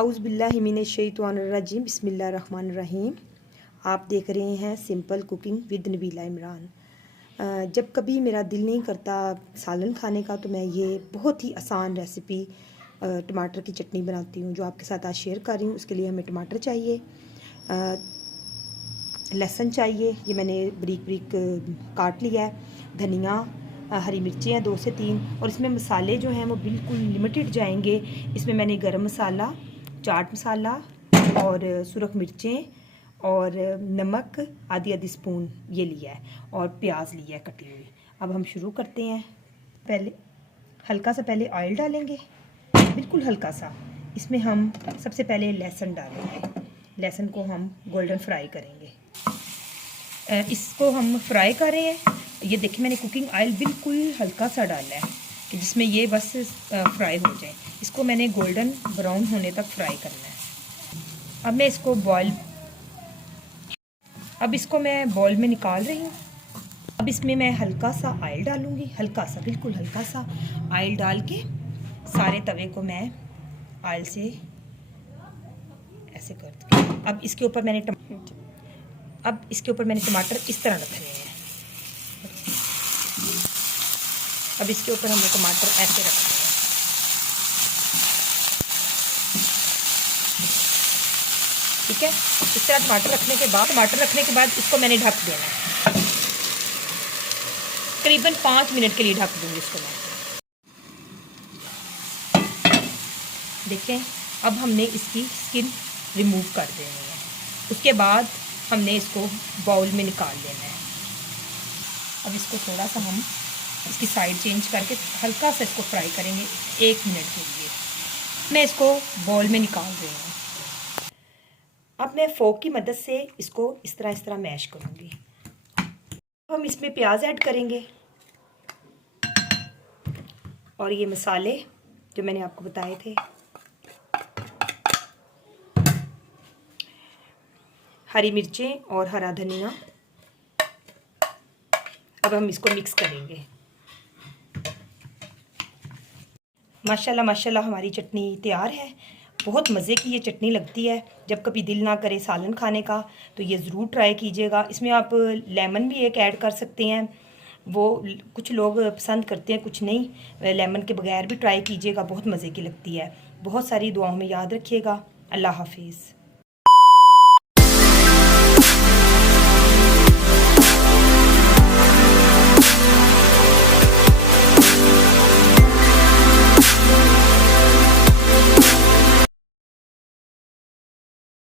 आउज़ु बिल्लाहि मिनश्शैतानिर्रजीम बिस्मिल्लाहिर्रहमानिर्रहीम। आप देख रहे हैं simple cooking with Nabila Imran. जब कभी मेरा दिल नहीं करता सालन खाने का तो मैं ये बहुत ही आसान रेसिपी टमाटर की चटनी बनाती हूँ, जो आपके साथ आज शेयर कर रही हूँ। उसके लिए हमें टमाटर चाहिए, लहसुन चाहिए, ये मैंने बारीक बारीक काट लिया है, धनिया, हरी मिर्ची हैं 2 से 3, और इसमें मसाले जो हैं वो बिल्कुल लिमिटेड जाएंगे। इसमें मैंने गरम मसाला, चाट मसाला और सुरख मिर्चें और नमक आधी आधी स्पून ये लिया है, और प्याज लिया है कटी हुई। अब हम शुरू करते हैं। पहले हल्का सा पहले ऑयल डालेंगे, बिल्कुल हल्का सा। इसमें हम सबसे पहले लहसुन डालेंगे, लहसुन को हम गोल्डन फ्राई करेंगे। इसको हम फ्राई कर रहे हैं। ये देखिए मैंने कुकिंग ऑयल बिल्कुल हल्का सा डाला है कि जिसमें ये बस फ्राई हो जाए। इसको मैंने गोल्डन ब्राउन होने तक फ्राई करना है। अब मैं इसको बॉल में निकाल रही हूँ। अब इसमें मैं हल्का सा ऑयल डालूँगी, हल्का सा, बिल्कुल हल्का सा ऑयल डाल के सारे तवे को मैं ऑयल से ऐसे कर दूँगी। अब इसके ऊपर मैंने टमाटर इस तरह रखने हैं। अब इसके ऊपर हमने टमाटर ऐसे रखने हैं। ठीक है, इस तरह टमाटर रखने के बाद इसको मैंने ढक देना है। करीबन 5 मिनट के लिए ढक दूंगी इसको मैं। देखें, अब हमने इसकी स्किन रिमूव कर देनी है। उसके बाद हमने इसको बाउल में निकाल लेना है। अब इसको थोड़ा सा हम इसकी साइड चेंज करके हल्का सा इसको फ्राई करेंगे 1 मिनट के लिए। मैं इसको बाउल में निकाल रही हूँ। अब मैं फोक की मदद से इसको इस तरह मैश करूँगी। हम इसमें प्याज ऐड करेंगे और ये मसाले जो मैंने आपको बताए थे, हरी मिर्चें और हरा धनिया। अब हम इसको मिक्स करेंगे। माशाल्लाह माशाल्लाह हमारी चटनी तैयार है। बहुत मज़े की ये चटनी लगती है। जब कभी दिल ना करे सालन खाने का तो ये ज़रूर ट्राई कीजिएगा। इसमें आप लेमन भी एक ऐड कर सकते हैं, वो कुछ लोग पसंद करते हैं, कुछ नहीं। लेमन के बगैर भी ट्राई कीजिएगा, बहुत मज़े की लगती है। बहुत सारी दुआओं में याद रखिएगा। अल्लाह हाफिज़।